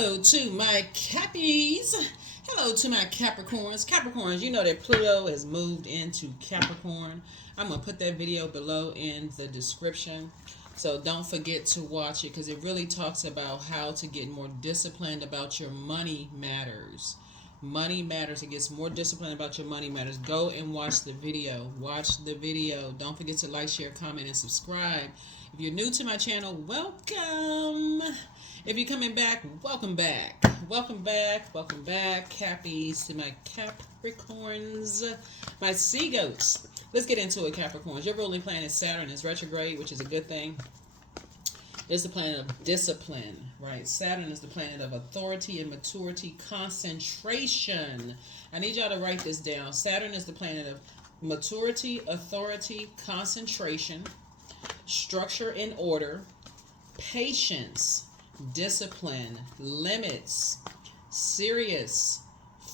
Hello to my Cappies. Hello to my Capricorns. Capricorns, you know that Pluto has moved into Capricorn. I'm going to put that video below in the description. So don't forget to watch it because it really talks about how to get more disciplined about your money matters. Money matters. It gets more disciplined about your money matters. Go and watch the video. Watch the video. Don't forget to like, share, comment, and subscribe. If you're new to my channel, welcome. If you're coming back, welcome back. Welcome back. Welcome back, Cappies, to my Capricorns, my sea goats. Let's get into it, Capricorns. Your ruling planet Saturn is retrograde, which is a good thing. It's the planet of discipline, right? Saturn is the planet of authority and maturity, concentration. I need y'all to write this down. Saturn is the planet of maturity, authority, concentration, structure and order, patience, discipline, limits, serious,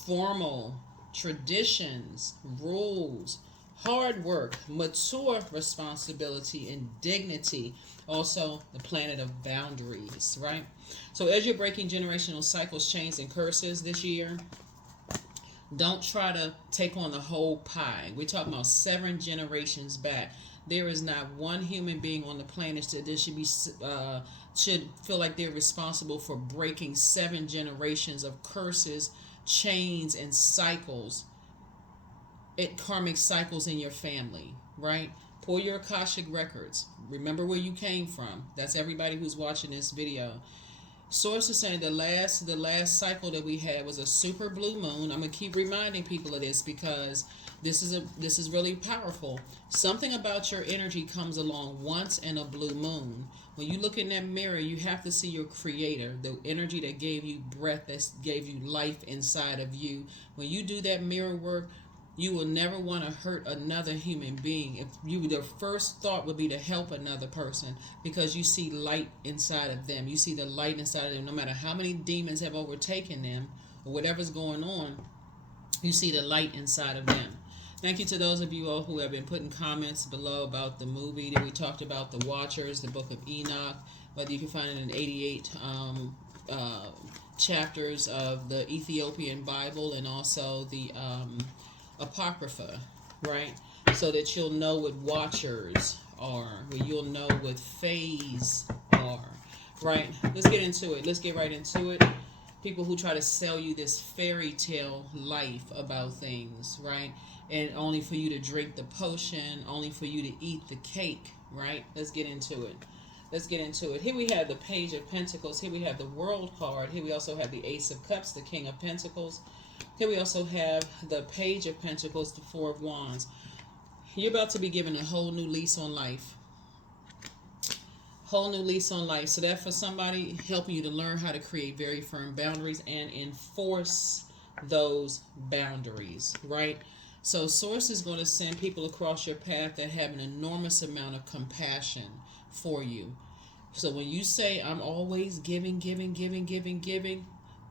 formal, traditions, rules, hard work, mature responsibility, and dignity. Also, the planet of boundaries, right? So as you're breaking generational cycles, chains, and curses this year, don't try to take on the whole pie. We're talking about 7 generations back. There is not one human being on the planet that should feel like they're responsible for breaking 7 generations of curses, chains, and cycles. Karmic cycles in your family, right? Pull your AKASHIC records. Remember where you came from. That's everybody who's watching this video. Source is saying the last cycle that we had was a super blue moon. I'm gonna keep reminding people of this because this is really powerful. Something about your energy comes along once in a blue moon. When you look in that mirror, you have to see your creator, the energy that gave you breath, that gave you life inside of you. When you do that mirror work, you will never want to hurt another human being. If the first thought would be to help another person because you see light inside of them. You see the light inside of them. No matter how many demons have overtaken them or whatever's going on, you see the light inside of them. Thank you to those of you all who have been putting comments below about the movie that we talked about, The Watchers, the Book of Enoch, whether you can find it in 88 chapters of the Ethiopian Bible and also the Apocrypha, right? So that you'll know what watchers are, where you'll know what phase are, right? Let's get into it. Let's get right into it. People who try to sell you this fairy tale life about things, right? And only for you to drink the potion, only for you to eat the cake, right? Let's get into it. Let's get into it. Here we have the Page of Pentacles. Here we have the World card. Here we also have the Ace of Cups, the King of Pentacles. Here we also have the Page of Pentacles, the Four of Wands. You're about to be given a whole new lease on life. Whole new lease on life. So that for somebody helping you to learn how to create very firm boundaries and enforce those boundaries, right? So Source is going to send people across your path that have an enormous amount of compassion for you. So when you say, I'm always giving,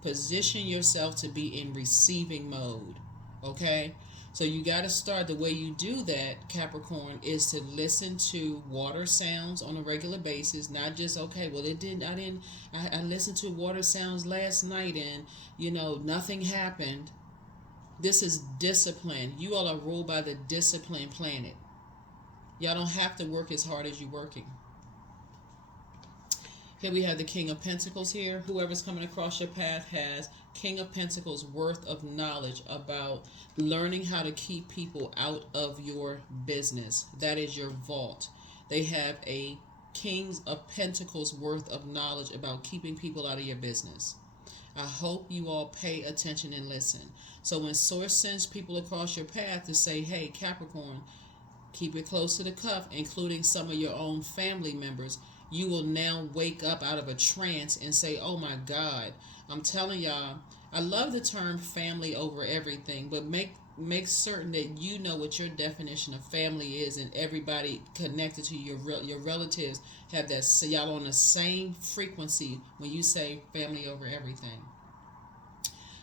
position yourself to be in receiving mode, okay? So you got to start. The way you do that, Capricorn, is to listen to water sounds on a regular basis. Not just, okay, well, I listened to water sounds last night and, nothing happened. This is discipline. You all are ruled by the discipline planet. Y'all don't have to work as hard as you're working. Here we have the King of Pentacles here. Whoever's coming across your path has King of Pentacles worth of knowledge about learning how to keep people out of your business. That is your vault. They have a King of Pentacles worth of knowledge about keeping people out of your business. I hope you all pay attention and listen. So when Source sends people across your path to say, hey, Capricorn, keep it close to the cuff, including some of your own family members, you will now wake up out of a trance and say, oh my God, I'm telling y'all, I love the term family over everything, but make certain that you know what your definition of family is and everybody connected to you, your relatives have that, so y'all on the same frequency when you say family over everything.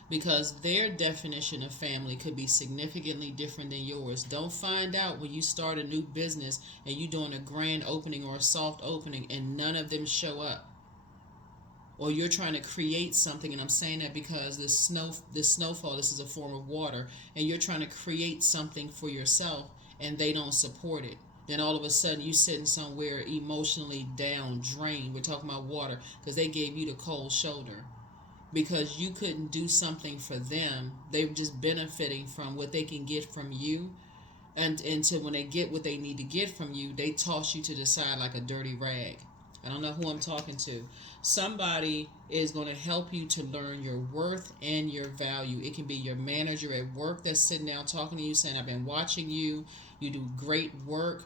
Because their definition of family could be significantly different than yours. Don't find out when you start a new business and you're doing a grand opening or a soft opening and none of them show up. or you're trying to create something, and I'm saying that because this snowfall, this is a form of water, and you're trying to create something for yourself, and they don't support it. Then all of a sudden you sitting somewhere emotionally down, drained. We're talking about water because they gave you the cold shoulder because you couldn't do something for them. They were just benefiting from what they can get from you, and until when they get what they need to get from you, they toss you to the side like a dirty rag. I don't know who I'm talking to. Somebody is going to help you to learn your worth and your value. It can be your manager at work that's sitting down talking to you saying, I've been watching you. You do great work.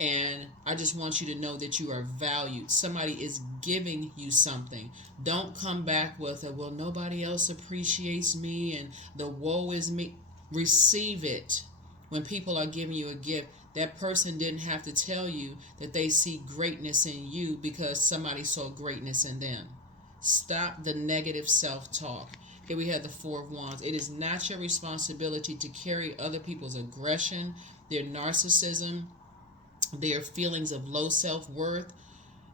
And I just want you to know that you are valued. Somebody is giving you something. Don't come back with a, well, nobody else appreciates me and the woe is me. Receive it. When people are giving you a gift, that person didn't have to tell you that they see greatness in you because somebody saw greatness in them. Stop the negative self-talk. Here we have the Four of Wands. It is not your responsibility to carry other people's aggression, their narcissism, their feelings of low self-worth,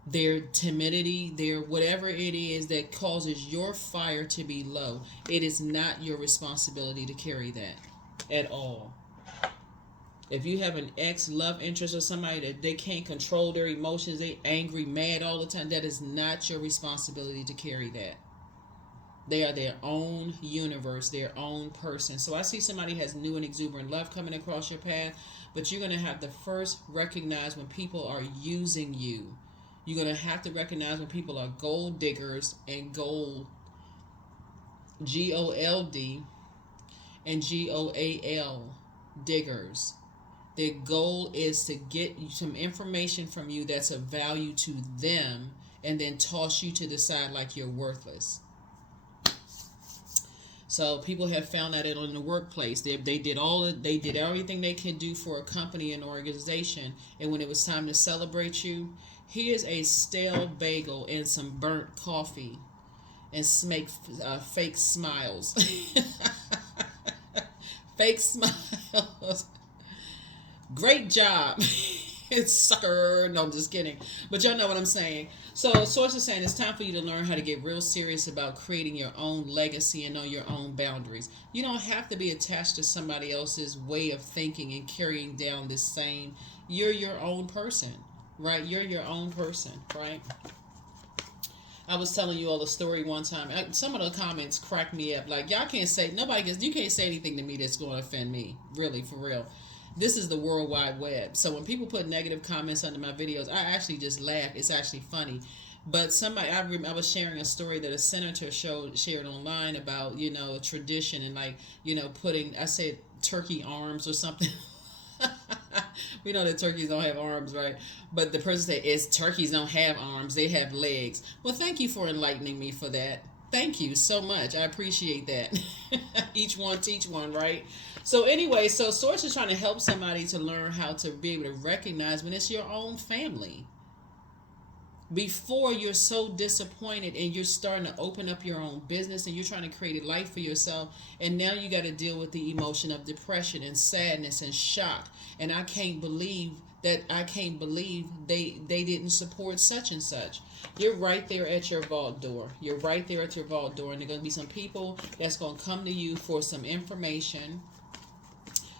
their timidity, their whatever it is that causes your fire to be low. It is not your responsibility to carry that at all. If you have an ex love interest or somebody that they can't control their emotions, they angry, mad all the time, that is not your responsibility to carry that. They are their own universe, their own person. So I see somebody has new and exuberant love coming across your path, but you're going to have to first recognize when people are using you. You're going to have to recognize when people are gold diggers and gold, G-O-L-D and G-O-A-L diggers. Their goal is to get some information from you that's of value to them and then toss you to the side like you're worthless. So people have found that in the workplace. They did everything they could do for a company and organization, and when it was time to celebrate you, here's a stale bagel and some burnt coffee and make fake smiles. Fake smiles. Great job. It's sucker. No, I'm just kidding. But y'all know what I'm saying. So Source is saying it's time for you to learn how to get real serious about creating your own legacy and know your own boundaries. You don't have to be attached to somebody else's way of thinking and carrying down this same. You're your own person, right? You're your own person, right? I was telling you all the story one time. Some of the comments cracked me up. Like, y'all can't say, you can't say anything to me that's going to offend me. Really, for real. This is the World Wide Web. So when people put negative comments under my videos, I actually just laugh. It's actually funny. But I was sharing a story that a senator shared online about, tradition and putting, I said turkey arms or something. We know that turkeys don't have arms, right? But the person said, turkeys don't have arms, they have legs. Well, thank you for enlightening me for that. Thank you so much. I appreciate that. Each one teach one, right? So anyway, so Source is trying to help somebody to learn how to be able to recognize when it's your own family. Before you're so disappointed and you're starting to open up your own business and you're trying to create a life for yourself, and now you got to deal with the emotion of depression and sadness and shock. And I can't believe they didn't support such and such. You're right there at your vault door. You're right there at your vault door, and there are going to be some people that's going to come to you for some information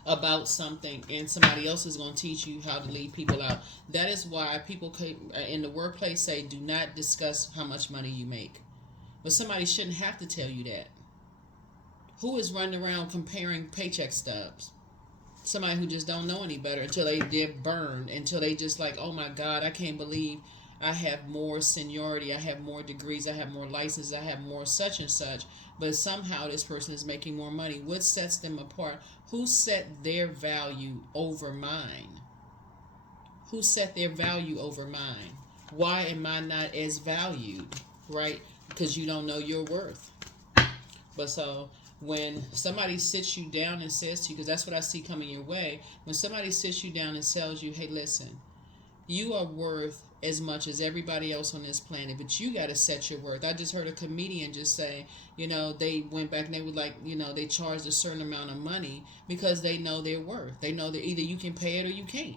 about something, and somebody else is going to teach you how to lead people out. That is why people in the workplace say, do not discuss how much money you make. But somebody shouldn't have to tell you that. Who is running around comparing paycheck stubs? Somebody who just don't know any better until they get burned, until they just like, oh my God, I can't believe I have more seniority, I have more degrees, I have more licenses, I have more such and such, but somehow this person is making more money. What sets them apart? Who set their value over mine? Who set their value over mine? Why am I not as valued, right? Because you don't know your worth. But so when somebody sits you down and says to you, because that's what I see coming your way, when somebody sits you down and tells you, hey, listen, you are worth as much as everybody else on this planet, but you got to set your worth. I just heard a comedian just say, they went back and they were like, they charged a certain amount of money because they know their worth. They know that either you can pay it or you can't.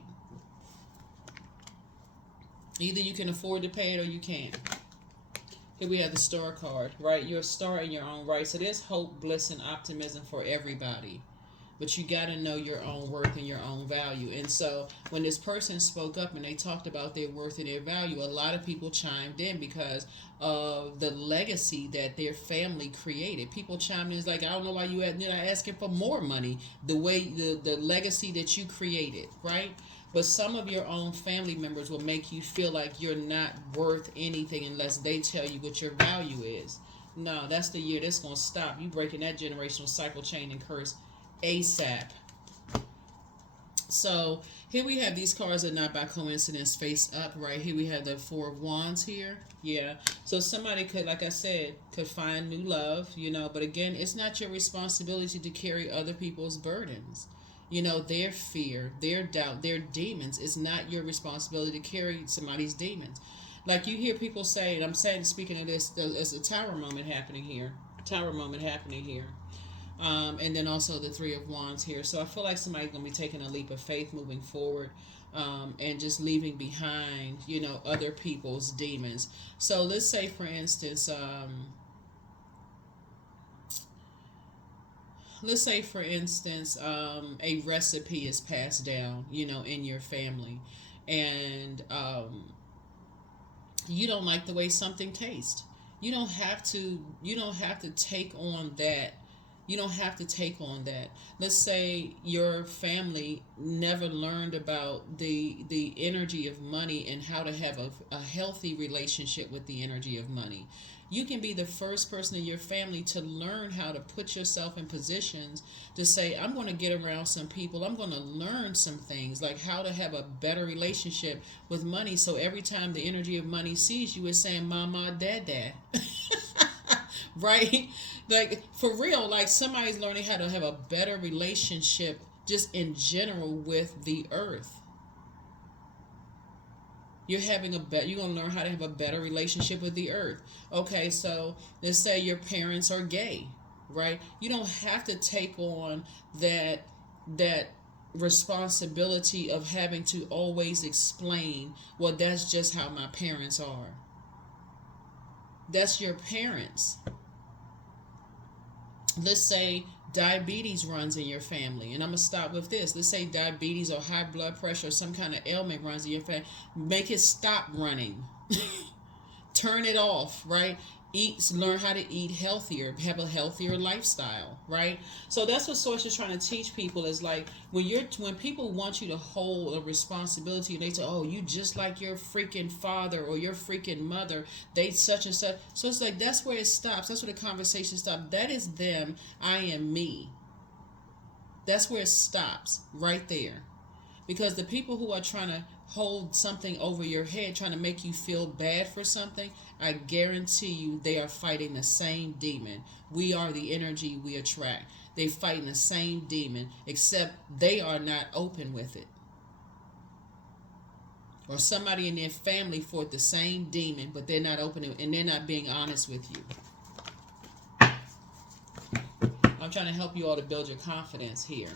Either you can afford to pay it or you can't. Here we have the star card, right? You're a star in your own right. So there's hope, bliss, and optimism for everybody. But you got to know your own worth and your own value. And so when this person spoke up and they talked about their worth and their value, a lot of people chimed in because of the legacy that their family created. People chimed in, it's like, I don't know why you're not asking for more money. The way the legacy that you created, right? But some of your own family members will make you feel like you're not worth anything unless they tell you what your value is. No, that's the year that's going to stop. You breaking that generational cycle, chain, and curse ASAP. So here we have these cards are not by coincidence face up. Right here we have the Four of Wands here. Yeah, so somebody could, like I said, could find new love, you know, but again, it's not your responsibility to carry other people's burdens. You know, their fear, their doubt, their demons. It's not your responsibility to carry somebody's demons. Like you hear people say, and I'm saying, speaking of this, there's a tower moment happening here. Tower moment happening here. And then also the Three of Wands here. So I feel like somebody's going to be taking a leap of faith moving forward, and just leaving behind, you know, other people's demons. So let's say, for instance, a recipe is passed down, you know, in your family, and you don't like the way something tastes. You don't have to take on that. You don't have to take on that. Let's say your family never learned about the energy of money and how to have a healthy relationship with the energy of money. You can be the first person in your family to learn how to put yourself in positions to say, I'm going to get around some people. I'm going to learn some things like how to have a better relationship with money. So every time the energy of money sees you, it's saying, Mama, Dad, Dad. Right? Like, for real, like somebody's learning how to have a better relationship just in general with the earth. You're going to learn how to have a better relationship with the earth. Okay, so let's say your parents are gay, right? You don't have to take on that responsibility of having to always explain, well, that's just how my parents are. That's your parents. Let's say diabetes runs in your family, and I'm going to stop with this. Let's say diabetes or high blood pressure or some kind of ailment runs in your family. Make it stop running. Turn it off, right? Learn how to eat healthier, have a healthier lifestyle, right? So that's what Source is trying to teach people is like when people want you to hold a responsibility, they say, oh, you just like your freaking father or your freaking mother, they such and such. So it's like that's where it stops. That's where the conversation stops. That is them. I am me. That's where it stops right there. Because the people who are trying to hold something over your head, trying to make you feel bad for something, I guarantee you they are fighting the same demon. We are the energy we attract. They fighting the same demon, except they are not open with it. Or somebody in their family fought the same demon, but they're not open and they're not being honest with you. I'm trying to help you all to build your confidence here.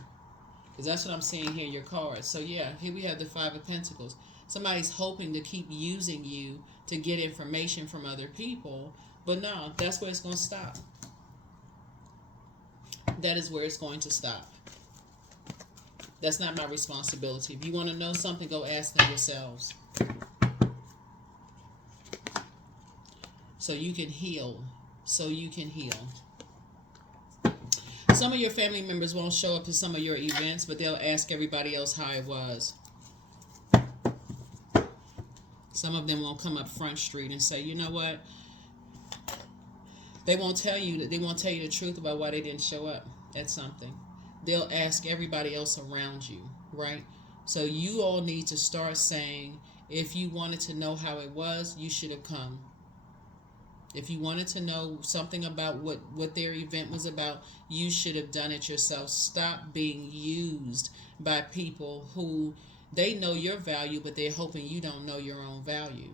Because that's what I'm seeing here in your cards. So yeah, here we have the Five of Pentacles. Somebody's hoping to keep using you to get information from other people. But no, that's where it's going to stop. That is where it's going to stop. That's not my responsibility. If you want to know something, go ask them yourselves. So you can heal. So you can heal. Some of your family members won't show up to some of your events, but they'll ask everybody else how it was. Some of them won't come up Front Street and say, you know what? They won't tell you the truth about why they didn't show up at something. They'll ask everybody else around you, right? So you all need to start saying, if you wanted to know how it was, you should have come. If you wanted to know something about what their event was about, you should have done it yourself. Stop being used by people who they know your value, but they're hoping you don't know your own value.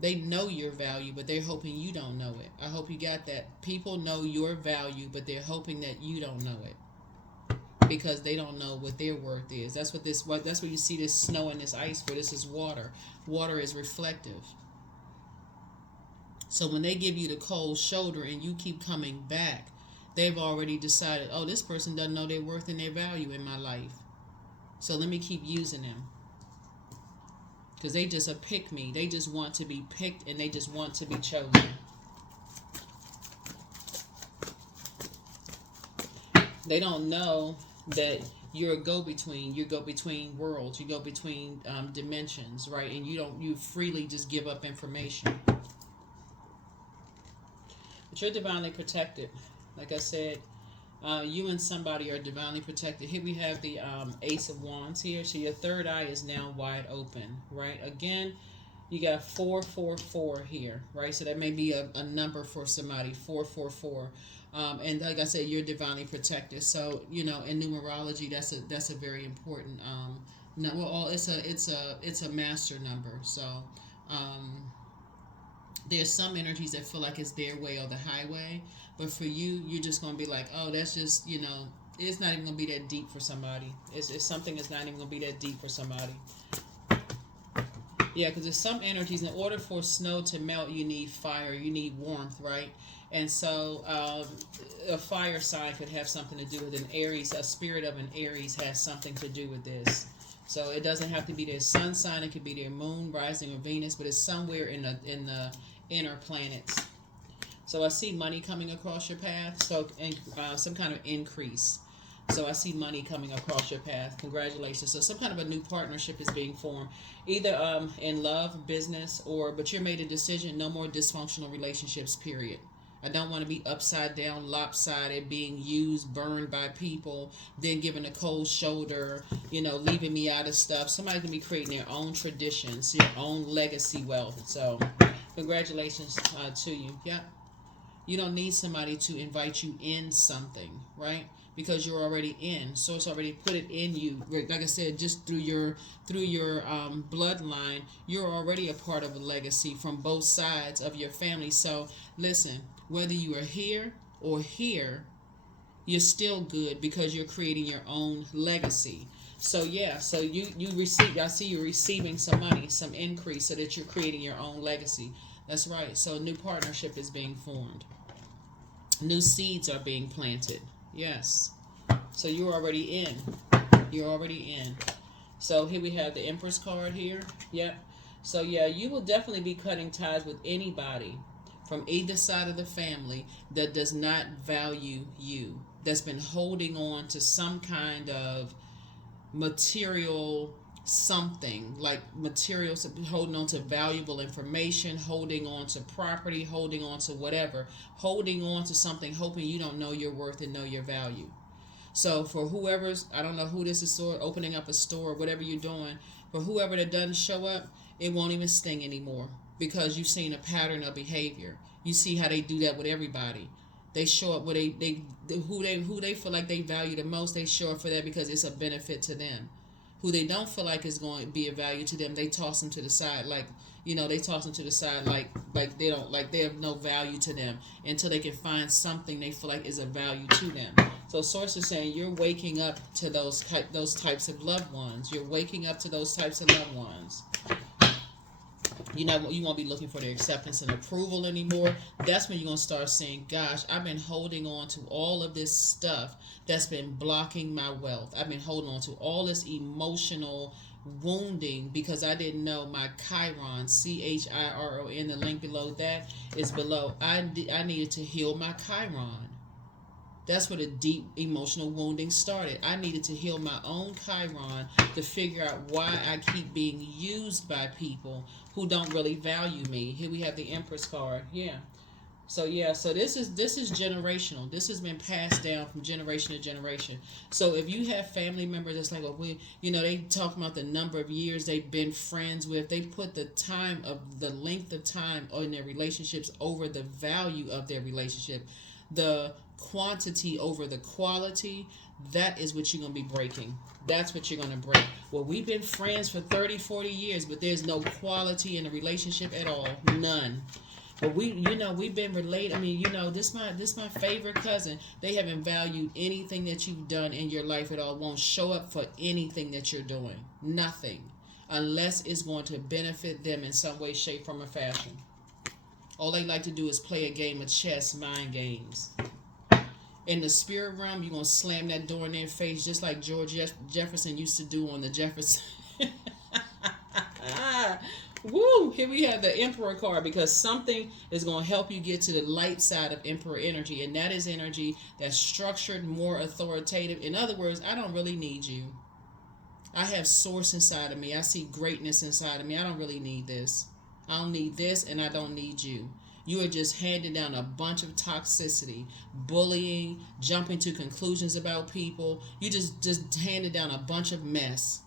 They know your value, but they're hoping you don't know it. I hope you got that. People know your value, but they're hoping that you don't know it because they don't know what their worth is. That's what you see this snow and this ice for. This is water. Water is reflective. So when they give you the cold shoulder and you keep coming back, they've already decided, oh, this person doesn't know their worth and their value in my life. So let me keep using them. Because they just a pick me. They just want to be picked and they just want to be chosen. They don't know that you're a go-between. You go between worlds. You go between dimensions, right? And you freely just give up information. But you're divinely protected. Like I said, you and somebody are divinely protected. Here we have the Ace of Wands here. So your third eye is now wide open, right? Again, you got 444 here, right? So that may be a number for somebody, 444. And like I said, you're divinely protected. So, you know, in numerology, that's a very important well, it's a master number. So, there's some energies that feel like it's their way or the highway, but for you, you're just going to be like, oh, that's just, you know, it's not even going to be that deep for somebody. It's something that's not even going to be that deep for somebody. Yeah, because there's some energies, in order for snow to melt, you need fire, you need warmth, right? And so a fire sign could have something to do with an Aries. A spirit of an Aries has something to do with this. So it doesn't have to be their sun sign. It could be their moon, rising, or Venus, but it's somewhere in the inner planets. So I see money coming across your path. So some kind of increase. So I see money coming across your path. Congratulations. So some kind of a new partnership is being formed, either in love, business, but you made a decision. No more dysfunctional relationships. Period. I don't want to be upside down, lopsided, being used, burned by people, then given a cold shoulder, you know, leaving me out of stuff. Somebody's going to be creating their own traditions, your own legacy wealth. So congratulations to you. Yeah. You don't need somebody to invite you in something, right? Because you're already in. So it's already put it in you. Like I said, just through your bloodline, you're already a part of a legacy from both sides of your family. So listen, whether you are here or here, you're still good because you're creating your own legacy. So yeah, so you receive, I see you receiving some money, some increase, so that you're creating your own legacy. That's right. So a new partnership is being formed. New seeds are being planted. Yes. So you're already in. You're already in. So here we have the Empress card here. Yep. So yeah, you will definitely be cutting ties with anybody from either side of the family that does not value you, that's been holding on to some kind of material something, like materials, holding on to valuable information, holding on to property, holding on to whatever, holding on to something, hoping you don't know your worth and know your value. So for whoever's, I don't know who this is for, opening up a store, whatever you're doing, for whoever that doesn't show up, it won't even sting anymore because you've seen a pattern of behavior. You see how they do that with everybody. They show up where who they feel like they value the most. They show up for that because it's a benefit to them. Who they don't feel like is going to be a value to them, they toss them to the side. Like, you know, they toss them to the side like they don't, like they have no value to them until they can find something they feel like is a value to them. So Source is saying you're waking up to those types of loved ones. You're waking up to those types of loved ones. You won't be looking for their acceptance and approval anymore. That's when you're going to start saying, gosh, I've been holding on to all of this stuff that's been blocking my wealth. I've been holding on to all this emotional wounding because I didn't know my Chiron, Chiron, the link below that is below. I needed to heal my Chiron. That's where the deep emotional wounding started. I needed to heal my own Chiron to figure out why I keep being used by people who don't really value me. Here we have the Empress card. Yeah. So this is generational. This has been passed down from generation to generation. So if you have family members that's like, well, they talk about the number of years they've been friends with, they put the length of time in their relationships over the value of their relationship. The quantity over the quality, that is what you're going to be breaking. That's what you're going to break. Well, we've been friends for 30, 40 years, but there's no quality in the relationship at all. None. But we've been related. I mean, this my favorite cousin. They haven't valued anything that you've done in your life at all. Won't show up for anything that you're doing. Nothing. Unless it's going to benefit them in some way, shape, form, or fashion. All they like to do is play a game of chess, mind games. In the spirit realm, you're going to slam that door in their face just like George Jefferson used to do on the Jefferson. Woo! Here we have the Emperor card, because something is going to help you get to the light side of Emperor energy, and that is energy that's structured, more authoritative. In other words, I don't really need you. I have source inside of me. I see greatness inside of me. I don't really need this. I don't need this, and I don't need you. You are just handing down a bunch of toxicity, bullying, jumping to conclusions about people. You just handed down a bunch of mess,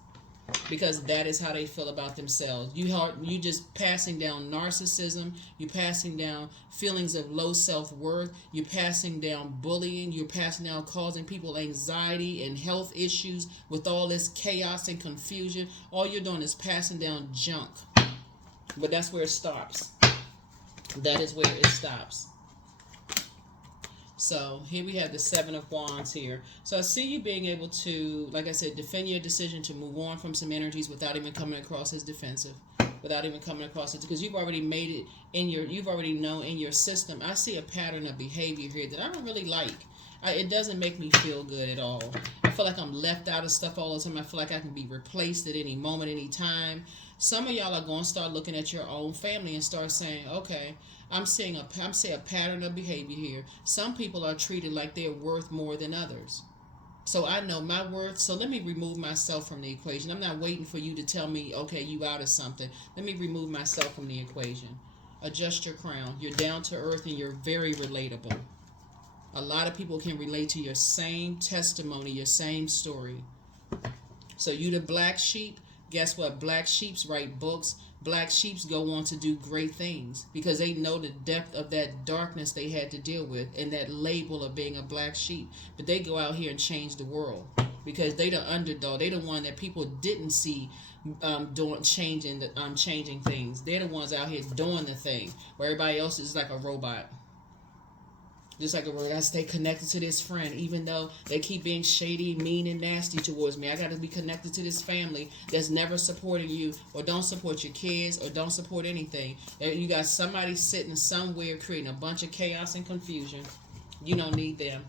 because that is how they feel about themselves. You just passing down narcissism. You're passing down feelings of low self-worth. You're passing down bullying. You're passing down causing people anxiety and health issues with all this chaos and confusion. All you're doing is passing down junk. But that's where it stops. That is where it stops. So here we have the Seven of Wands here. So I see you being able to, like I said, defend your decision to move on from some energies without even coming across as defensive, without even coming across it, because you've already made it in your, you've already know in your system. I see a pattern of behavior here that I don't really like. It doesn't make me feel good at all. I feel like I'm left out of stuff all the time. I feel like I can be replaced at any moment, any time. Some of y'all are going to start looking at your own family and start saying, okay, I'm seeing a pattern of behavior here. Some people are treated like they're worth more than others. So I know my worth, so let me remove myself from the equation. I'm not waiting for you to tell me, okay, you out of something. Let me remove myself from the equation. Adjust your crown. You're down to earth and you're very relatable. A lot of people can relate to your same testimony, your same story. So you the black sheep. Guess what? Black sheeps write books. Black sheeps go on to do great things because they know the depth of that darkness they had to deal with and that label of being a black sheep. But they go out here and change the world because they the underdog. They the one that people didn't see changing things. They're the ones out here doing the thing where everybody else is like a robot. Just like I gotta stay connected to this friend, even though they keep being shady, mean, and nasty towards me. I gotta be connected to this family that's never supporting you, or don't support your kids, or don't support anything. You got somebody sitting somewhere creating a bunch of chaos and confusion. You don't need them.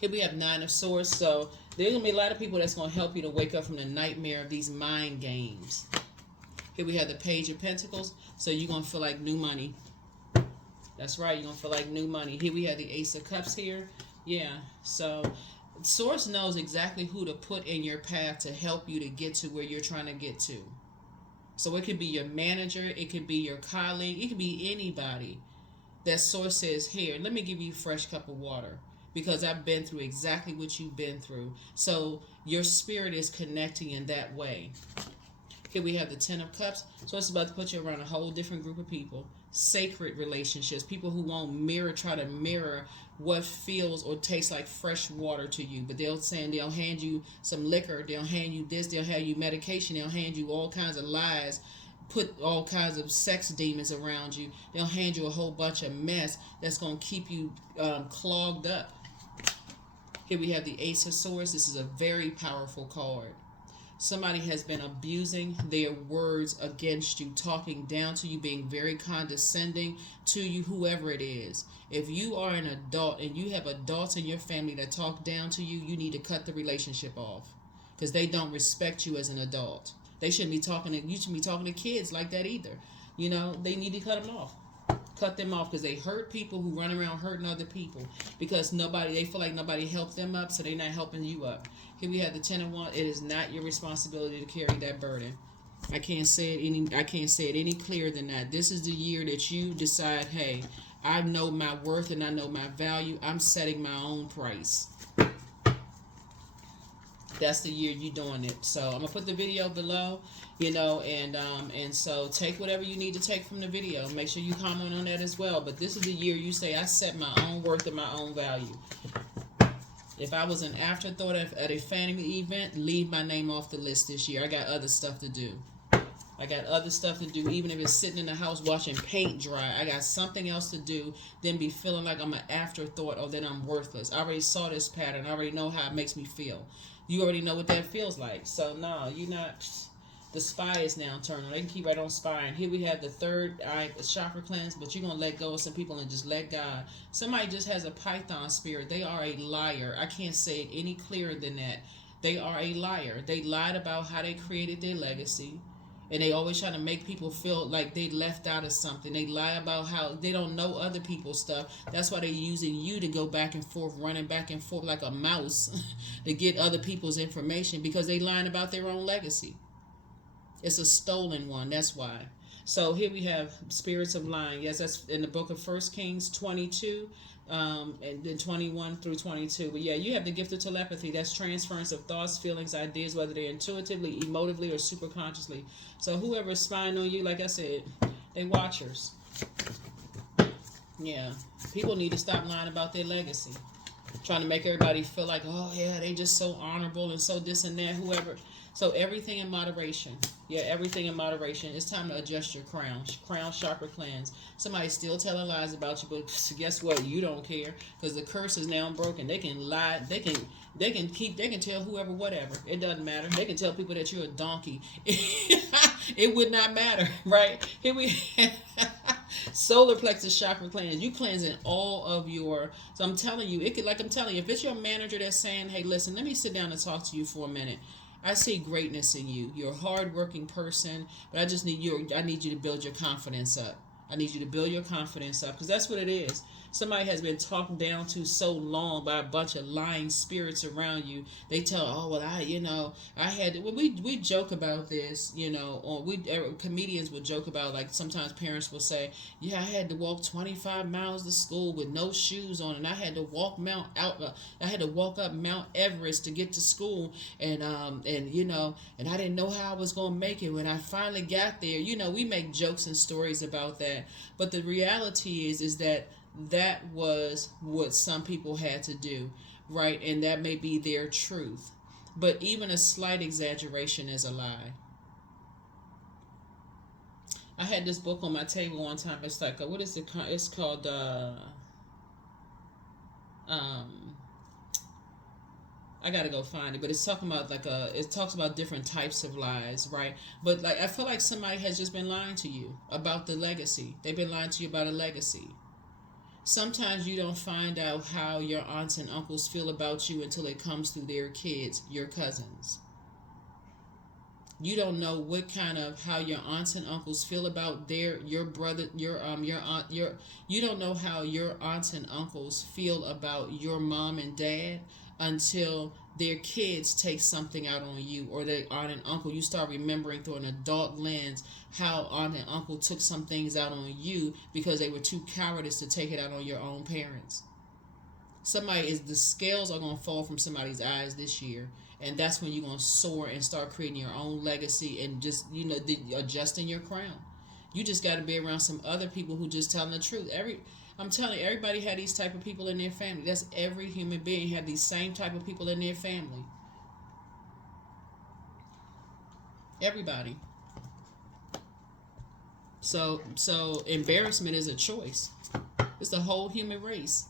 Here we have Nine of Swords. So there's gonna be a lot of people that's gonna help you to wake up from the nightmare of these mind games. Here we have the Page of Pentacles. So you're gonna feel like new money. That's right, you're going to feel like new money. Here we have the Ace of Cups here. Yeah, so Source knows exactly who to put in your path to help you to get to where you're trying to get to. So it could be your manager, it could be your colleague, it could be anybody that Source says, here, let me give you a fresh cup of water because I've been through exactly what you've been through. So your spirit is connecting in that way. Here we have the Ten of Cups. So it's about to put you around a whole different group of people. Sacred relationships. People who won't try to mirror what feels or tastes like fresh water to you. But they'll hand you some liquor. They'll hand you this. They'll hand you medication. They'll hand you all kinds of lies. Put all kinds of sex demons around you. They'll hand you a whole bunch of mess that's going to keep you clogged up. Here we have the Ace of Swords. This is a very powerful card. Somebody has been abusing their words against you, talking down to you, being very condescending to you, whoever it is. If you are an adult and you have adults in your family that talk down to you, you need to cut the relationship off because they don't respect you as an adult. They shouldn't be talking to, you shouldn't be talking to kids like that either. You know, they need to cut them off. Cut them off because they hurt people who run around hurting other people because they feel like nobody helped them up, so they're not helping you up. Here we have the Ten of Wands. It is not your responsibility to carry that burden. I can't say it any clearer than that. This is the year that you decide, hey, I know my worth and I know my value. I'm setting my own price. That's the year you're doing it. So I'm gonna put the video below, and so take whatever you need to take from the video. Make sure you comment on that as well. But this is the year you say, I set my own worth and my own value. If I was an afterthought at a family event, leave my name off the list this year. I got other stuff to do. Even if it's sitting in the house watching paint dry. I got something else to do than be feeling like I'm an afterthought or that I'm worthless. I already saw this pattern. I already know how it makes me feel. You already know what that feels like. So no, you're not. The spy is now turned on. They can keep right on spying. Here we have the third eye chakra cleanse, but you're going to let go of some people and just let God. Somebody just has a python spirit. They are a liar. I can't say it any clearer than that. They are a liar. They lied about how they created their legacy. And they always try to make people feel like they left out of something. They lie about how they don't know other people's stuff. That's why they're using you to go back and forth, running back and forth like a mouse to get other people's information, because they lying about their own legacy. It's a stolen one. That's why. So here we have spirits of lying. Yes, that's in the book of 1 Kings 22, and then 21 through 22. But yeah, you have the gift of telepathy. That's transference of thoughts, feelings, ideas, whether they're intuitively, emotively, or superconsciously. So whoever is spying on you, like I said, they watchers. Yeah, people need to stop lying about their legacy. Trying to make everybody feel like, oh yeah, they just so honorable and so this and that, whoever. So everything in moderation. Yeah, everything in moderation. It's time to adjust your crown. Crown chakra cleanse. Somebody's still telling lies about you, but guess what? You don't care, because the curse is now broken. They can lie. They can tell whoever whatever. It doesn't matter. They can tell people that you're a donkey. It would not matter, right? Here we solar plexus chakra cleanse. You cleansing all of your. So I'm telling you, it could, like I'm telling you, if it's your manager that's saying, hey, listen, let me sit down and talk to you for a minute. I see greatness in you. You're a hard-working person, but I just need you. I need you to build your confidence up. I need you to build your confidence up, because that's what it is. Somebody has been talked down to so long by a bunch of lying spirits around you. They tell, oh, well, I had to. Well, we joke about this, or comedians will joke about, like, sometimes parents will say, yeah, I had to walk 25 miles to school with no shoes on, and I had to walk up Mount Everest to get to school, and I didn't know how I was going to make it when I finally got there. We make jokes and stories about that, but the reality is that was what some people had to do, right? And that may be their truth. But even a slight exaggeration is a lie. I had this book on my table one time. It's like, what is it? It's called, I gotta go find it, but it's talking about it talks about different types of lies, right? But like, I feel like somebody has just been lying to you about the legacy. They've been lying to you about a legacy. Sometimes you don't find out how your aunts and uncles feel about you until it comes through their kids, your cousins. You don't know how your aunts and uncles feel about your brother, your aunt, you don't know how your aunts and uncles feel about your mom and dad until their kids take something out on you, or their aunt and uncle. You start remembering through an adult lens how aunt and uncle took some things out on you because they were too cowardice to take it out on your own parents. The scales are going to fall from somebody's eyes this year, and that's when you're going to soar and start creating your own legacy and just adjusting your crown. You just got to be around some other people who just telling the truth. I'm telling you, everybody had these type of people in their family. That's every human being had these same type of people in their family. Everybody. So embarrassment is a choice. It's the whole human race.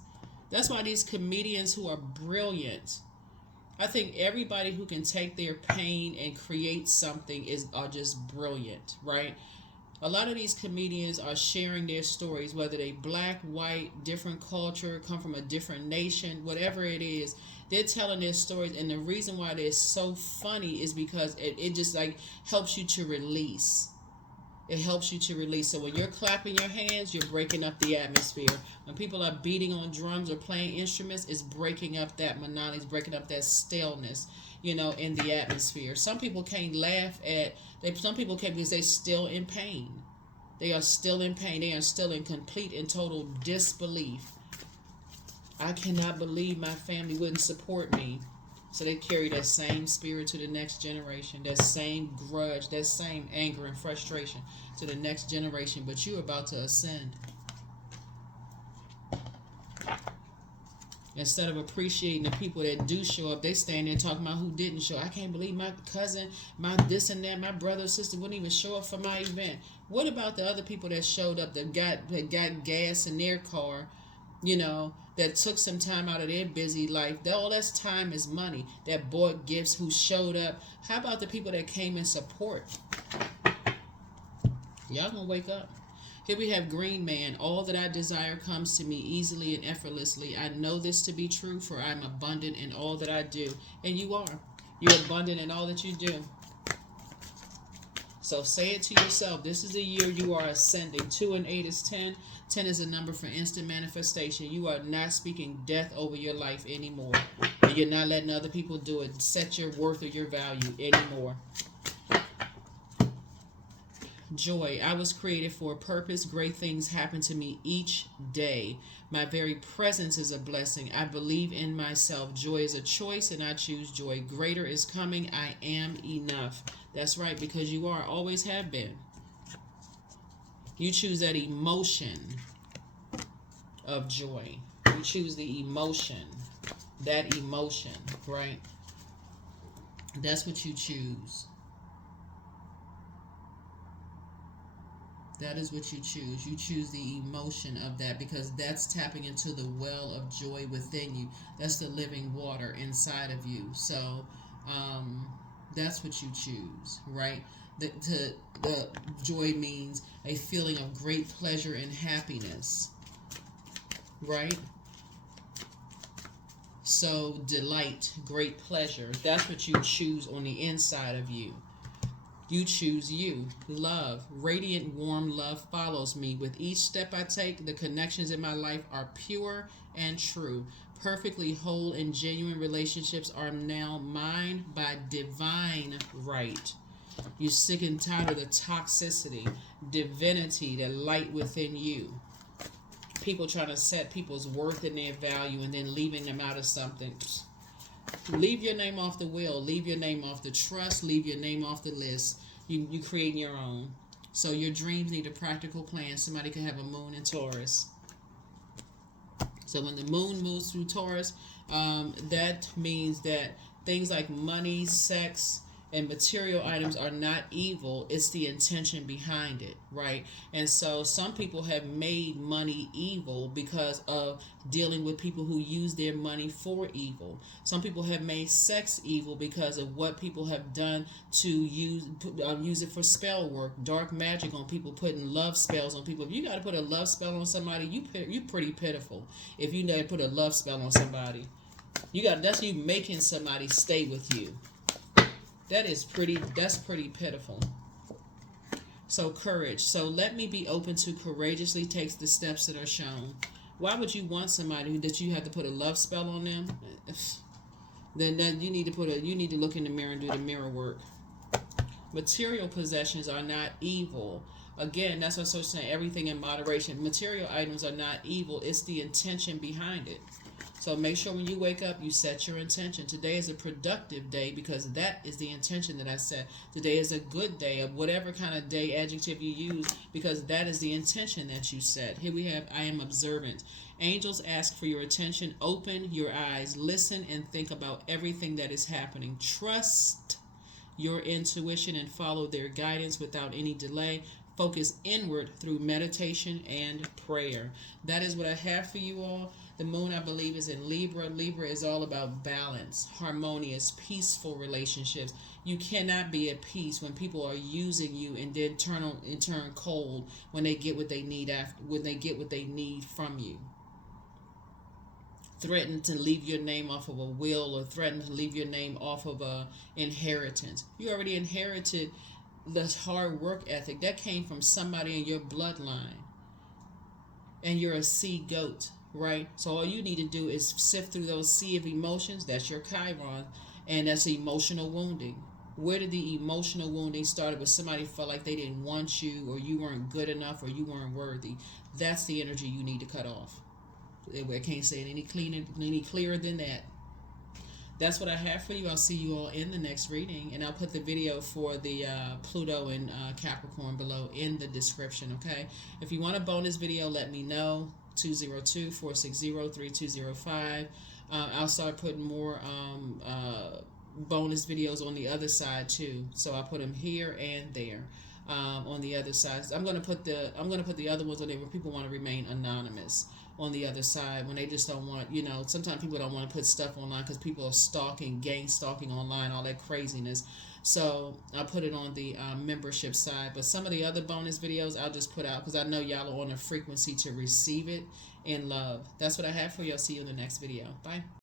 That's why these comedians who are brilliant, I think everybody who can take their pain and create something are just brilliant, right? A lot of these comedians are sharing their stories, whether they black, white, different culture, come from a different nation, whatever it is. They're telling their stories, and the reason why they're so funny is because it just like helps you to release. It helps you to release. So when you're clapping your hands, you're breaking up the atmosphere. When people are beating on drums or playing instruments, it's breaking up that monotony, it's breaking up that staleness, in the atmosphere. Some people can't laugh some people can't because they're still in pain. They are still in pain. They are still in complete and total disbelief. I cannot believe my family wouldn't support me. So they carry that same spirit to the next generation, that same grudge, that same anger and frustration to the next generation. But you're about to ascend. Instead of appreciating the people that do show up, they stand there talking about who didn't show. I can't believe my cousin, my this and that, my brother or sister wouldn't even show up for my event. What about the other people that showed up that got gas in their car that took some time out of their busy life. All that's time is money. That bought gifts, who showed up. How about the people that came in support? Y'all gonna wake up. Here we have Green Man. All that I desire comes to me easily and effortlessly. I know this to be true, for I am abundant in all that I do. And you are. You're abundant in all that you do. So say it to yourself. This is the year you are ascending. 2 and 8 is 10. 10 is a number for instant manifestation. You are not speaking death over your life anymore. And you're not letting other people do it. Set your worth or your value anymore. Joy. I was created for a purpose. Great things happen to me each day. My very presence is a blessing. I believe in myself. Joy is a choice, and I choose joy. Greater is coming. I am enough. That's right, because you are, always have been. You choose that emotion of joy. You choose the emotion. That emotion, right? That's what you choose. That is what you choose. You choose the emotion of that, because that's tapping into the well of joy within you. That's the living water inside of you. So that's what you choose, right? The joy means a feeling of great pleasure and happiness, right? So delight, great pleasure. That's what you choose on the inside of you. You choose you. Love. Radiant, warm love follows me. With each step I take, the connections in my life are pure and true. Perfectly whole and genuine relationships are now mine by divine right. You're sick and tired of the toxicity, divinity, the light within you. People trying to set people's worth and their value and then leaving them out of something. Leave your name off the will. Leave your name off the trust. Leave your name off the list. You create your own. So your dreams need a practical plan. Somebody could have a moon in Taurus. So when the moon moves through Taurus, that means that things like money, sex, and material items are not evil. It's the intention behind it, right? And so some people have made money evil because of dealing with people who use their money for evil. Some people have made sex evil because of what people have done to use it for spell work, dark magic on people, putting love spells on people. If you got to put a love spell on somebody, you pretty pitiful. If you never put a love spell on somebody, that's you making somebody stay with you. That's pretty pitiful. So courage. So let me be open to courageously take the steps that are shown. Why would you want somebody that you have to put a love spell on them? Then you need to look in the mirror and do the mirror work. Material possessions are not evil. Again, that's what I'm saying. Everything in moderation. Material items are not evil. It's the intention behind it. So make sure when you wake up, you set your intention. Today is a productive day because that is the intention that I set. Today is a good day, of whatever kind of day adjective you use, because that is the intention that you set. Here we have, I am observant. Angels ask for your attention. Open your eyes. Listen and think about everything that is happening. Trust your intuition and follow their guidance without any delay. Focus inward through meditation and prayer. That is what I have for you all. The moon, I believe, is in Libra. Libra is all about balance, harmonious, peaceful relationships. You cannot be at peace when people are using you and then turn cold when they get what they need from you. Threaten to leave your name off of a will, or threaten to leave your name off of a inheritance. You already inherited this hard work ethic that came from somebody in your bloodline, and you're a sea goat, right? So all you need to do is sift through those sea of emotions. That's your Chiron, and that's emotional wounding. Where did the emotional wounding start? With somebody felt like they didn't want you, or you weren't good enough, or you weren't worthy. That's the energy you need to cut off. I can't say it any clearer than that. That's what I have for you. I'll see you all in the next reading, and I'll put the video for the Pluto and Capricorn below in the description, okay? If you want a bonus video, let me know. 202-460-3205. I'll start putting more bonus videos on the other side too. So I'll put them here and there on the other side. I'm gonna put the other ones on there where people want to remain anonymous. on the other side when they just don't want, you know, sometimes people don't want to put stuff online because people are stalking, gang stalking online, all that craziness. So I'll put it on the membership side. But some of the other bonus videos I'll just put out because I know y'all are on a frequency to receive it in love. That's what I have for you. I'll see you in the next video. Bye.